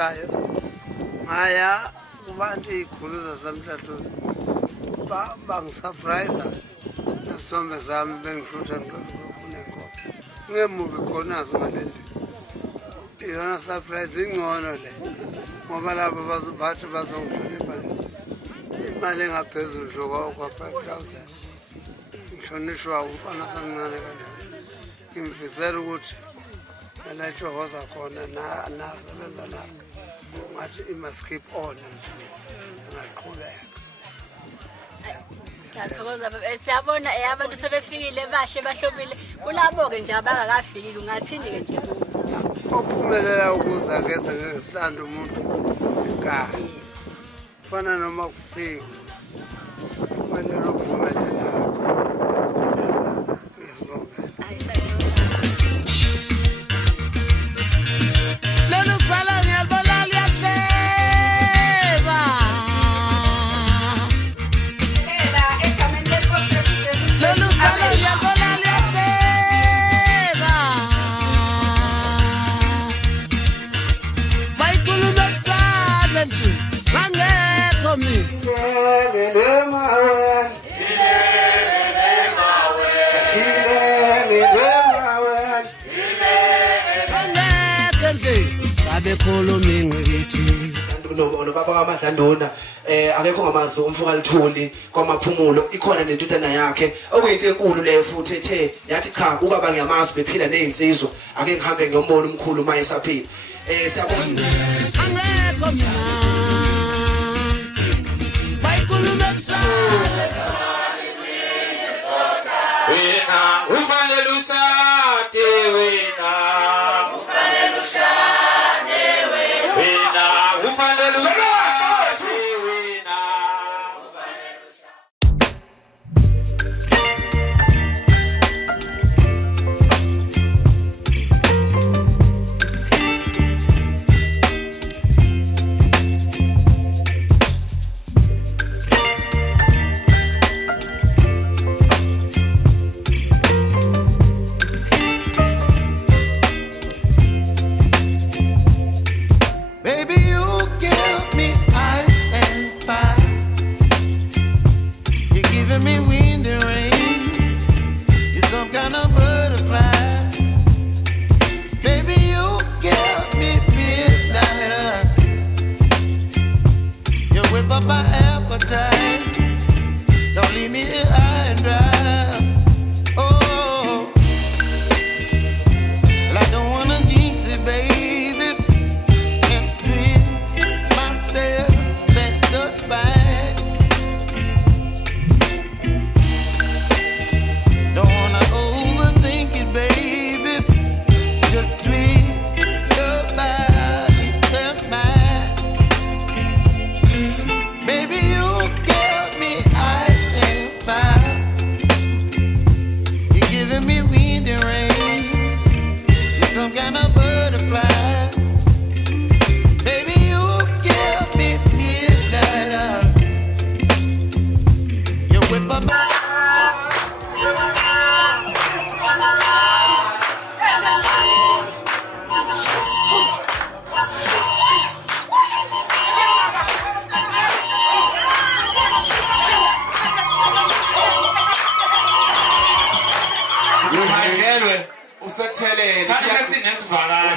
elandelayo ngaya kubantu ikhuluza samhlathuze bangisurprise nesombe zami bengishutha ngifuneko ngemubi khonazo ngalendlela iyona surprise ingcono le ngoba labo bazophatha bazongihlonipha imali engaphezulu nje kwa-5,000 ngihlonishwa umfana samncane kanjalo ngimfisela ukuthi nalatshohoza khona nasebenza nabo ngathi i-must keep on angaqhubeka. Siyathokoza siyabona abantu sebefikile bahle bahlobile kulabo-ke nje abangakafiki ungathini-ke nje ophumelela ukuza ngeze ngesilanda umuntu ekhaya fana noma kufika phumelela ophumelelakho ngiyazibongela. Lolu sala ngiyalibona liyahleba lolu sala ngiyalibona liyahleba bayikhuluma kusana nje ngangekho mina bekhuluma ngithi nobaba kaMadlandona akekho ngamazi umfuka Lithuli kwamaphumulo ikhona nentutana yakhe okuyinto enkulu leyo futhi ethe yathi cha ukaba ngiyamazi bephila nezinsizwa ake ngihambe ngiyombona umkhulu maye saphila siyabonga angekho mina bayikhuluma kusana wena ufanele usate wena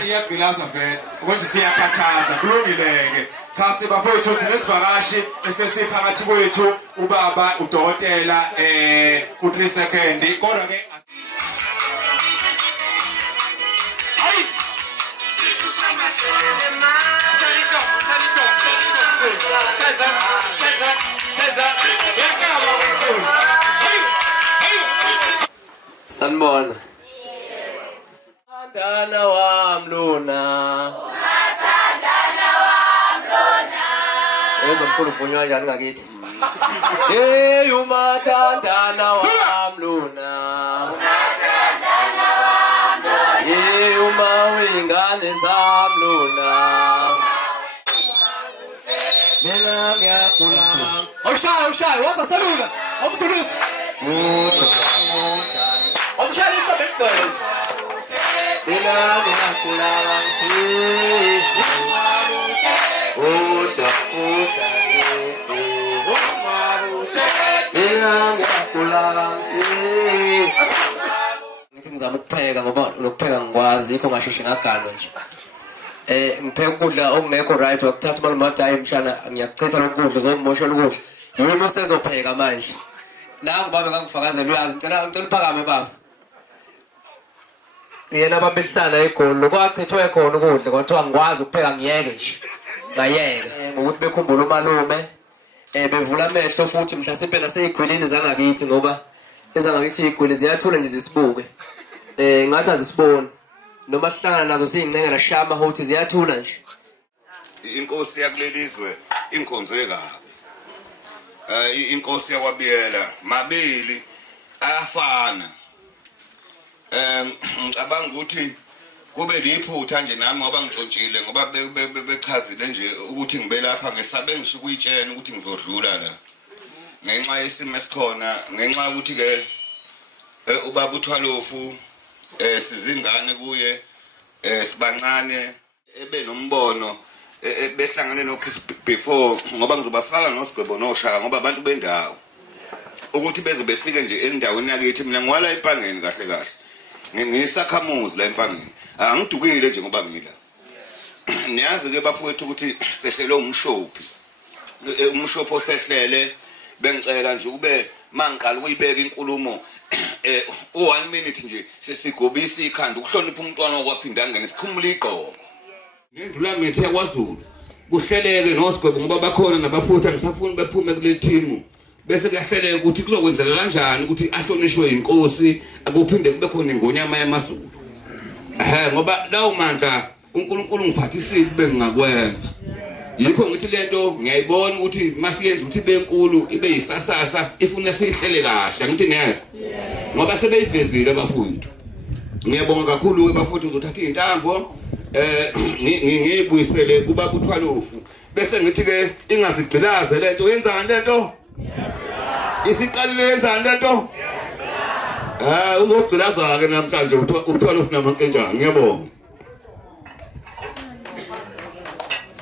iyagqilaza vele ukuthi siyakhathaza kulungileke cha sibafowethu sinesivakashi esesiphakathi kwethu ubaba udokotela ku3 second kodwa ke sanibona Thandana wami lona Thandana wami lona Ezomkhulu uvunywa kanjani ngakithi Hey umathandana wami lona Thandana wami lona Hey uma uyingane zami lona Mina ngiyagula Awushaye wathi salula omhlunusi Omshayeli isabekugcwele mina ngiyakhula kansi uda futhi mina ngiyakhula kansi. Ngithi ngizama ukupheka ngoba nokupheka ngikwazi yikho ngasheshe ngagalwa nje. Ngipheka ukudla okungekho right wakuthatha malumathi hayi mshana ngiyachitha lokudla ngomosha lokudla. Yimi osezopheka manje. Nangu baba ngangifakazela uyazi ngicela uphakame baba. Yena babehlala eGoli kwachithwe khona ukudla kwathiwa ngikwazi ukupheka ngiyeke nje. Ngayeka ngokuthi bekhumbula umalume bevula amehlo futhi mhlasimpe naseyigwilini zangakithi ngoba ezangakithi igwili ziyathula nje zisibuke. Ngathi azisiboni noma sihlangana nazo siyincengela shama hothi ziyathula nje. Inkosi yakulelizwe inkonzwe kabi. Inkosi yakwabiyela mabili ayafana. Ngicabanga ukuthi kube liphutha nje nami ngoba ngitshontshile ngoba bechazile nje ukuthi ngibe lapha ngesabe ngisho kuyitshena ukuthi ngizodlula la. Ngenxa yesimo esikhona ngenxa ukuthi ke ubaba uThwalofu sizingane kuye sibancane ebenombono behlangane noChris before ngoba ngizobafaka noSigwebo noShaka ngoba abantu bendawo ukuthi beze befike nje endaweni yakithi mina ngiwala ePangeni kahle kahle ngisakhamuzi la ePangeni angidukile nje ngoba ngila niyazi ke bafowethu ukuthi sehlele umshophi osehlele bengicela nje kube mangiqala ukuyibeka inkulumo u1 minute nje sesigobisa ikhanda ukuhlonipha umntwana okwaphinda ngene sikhumula igqoko ngendlula ngithi yakwaZulu kuhleleke noSigwebo ngoba bakhona nabafowethu ngisafuna bephume kule team bese kuyahleleka ukuthi kuzokwenzeka kanjani ukuthi ahlonishwe inkosi akuphinde kube khona ingonyama yamaZulu ngoba lawo mandla uNkulunkulu ngiphathisile kube ngingakwenza yikho ngithi lento ngiyayibona ukuthi masiyenza ukuthi ibe enkulu ibe yisasasa ifuna sihlele kahle ngithi neza ngoba sebeyivezile abafowethu ngiyabonga kakhulu ke bafowethu ngizothatha izintambo ngiyibuyisele kuba kuThwalofu bese ngithi ke ingazigqilaze lento yenzani lento isiqalile yenzani lento uzogqilaza ke namhlanje uThwalofu namankenjana ngiyabonga.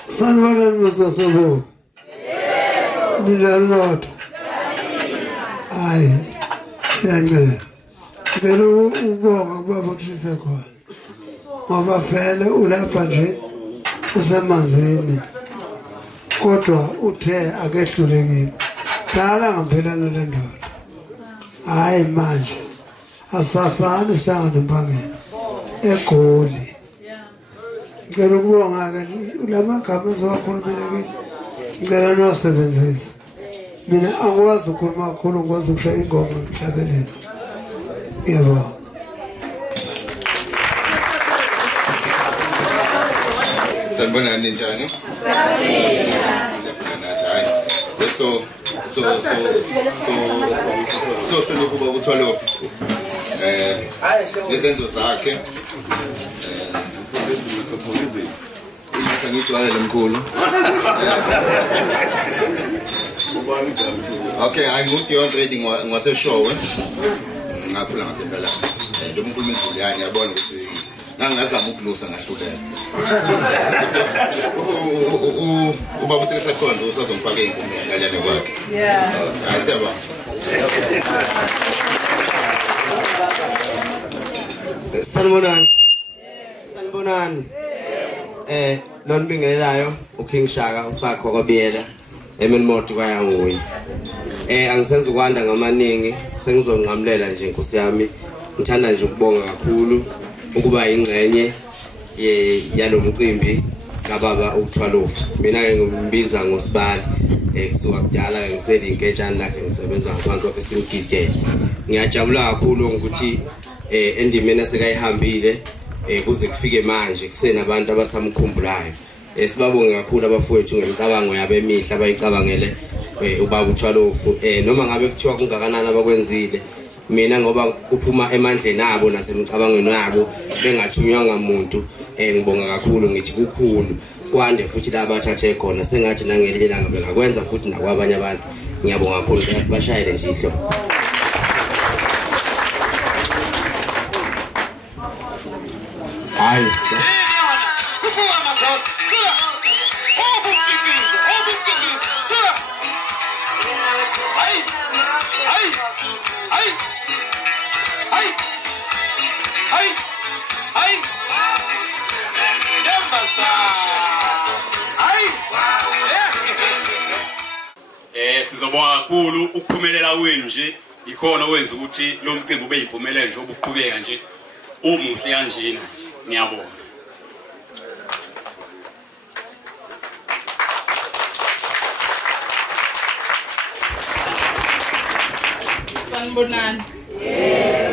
Sanibonani Masosabo. Nilaloto. Hayi. Siyangena. Ngicela ubonga baba uthise khona. Ngoba vele ulapha nje usemanzini. Kodwa uthe akehlulekile. Dala ngempelana lendoda. Hayi manje. Asasana sihlangana eMpangeni. eGoli. Ngicela ukubonga ke lamagama ezowakhulumela ke ngicela niwasebenzise. Mina angikwazi ukukhuluma kakhulu ngikwazi ukushaya ingoma ngihlabelela. Ngiyabonga. Sanibonani njani? So kuba uThwalofu izenzo zakhe ngigcwale lemkhulu. Okay, angikuthi trading ngwaseshowe ngaphula ngasephela nje umkhulu izulu yani yabona ukuthi ngangazama ukulusa ngahlulela. Ubaba uthi sekhona usazomfaka inkomo ngalenyane kwakhe. Yeah. Ayiseba. Sanibonani. Sanibonani. Lonibingelelayo uKing Shaka usakho kwabiyela eMelmoti kwayanguyi. Angisenza ukwanda ngamaningi sengizonqamulela nje Nkosi yami. Ngithanda nje ukubonga kakhulu ukuba ingcenye yalomcimbi kababa uThwalofu. Mina ke ngimbiza ngoSibali kusuka kudala ngisele inketshana lakhe ngisebenza ngaphansi kwakhe simgidele. Ngiyajabula kakhulu ukuthi endimena sekayihambile kuze kufike manje kusenabantu abasamkhumbulayo. Sibabonge kakhulu abafowethu ngemicabango yabo emihla abayicabangele ubaba uThwalofu. Noma ngabe kuthiwa kungakanani abakwenzile mina ngoba kuphuma emandleni abo nasemicabangweni yabo bengathunywanga umuntu. Ngibonga kakhulu ngithi kukhulu kwande futhi la bathathe khona sengathi nangelinye langa bengakwenza futhi nakwabanye abantu. Ngiyabonga kakhulu sibashayele nje ihlo. hayi kufuka amakhosi suka obumfikizo suka hayi hayi hayi hayi hayi hayi dembasa hayi sizobonga kakhulu ukuphumelela wenu nje ikhona owenza ukuthi lo mcimbi ube yimpumelelo nje obuqhubeka nje umuhle kanjena ngiyabonga. Sanibonani.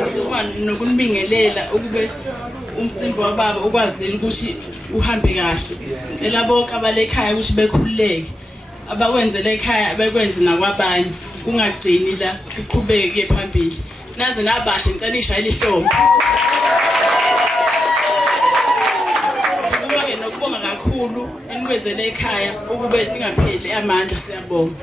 Sikuba nokunibingelela ukube umcimbi wababa ukwazile ukuthi uhambe kahle. Ela bonke abalekhaya ukuthi bekhululeke. Abakwenzele ekhaya bekwenze nakwabanye. Kungagcini la uqhubeke phambili. Naze nabahle ngicela ishayile ihlobo. Sikuba nokubonga kakhulu enikwenzele ekhaya ukube ningapheli amandla siyabonga.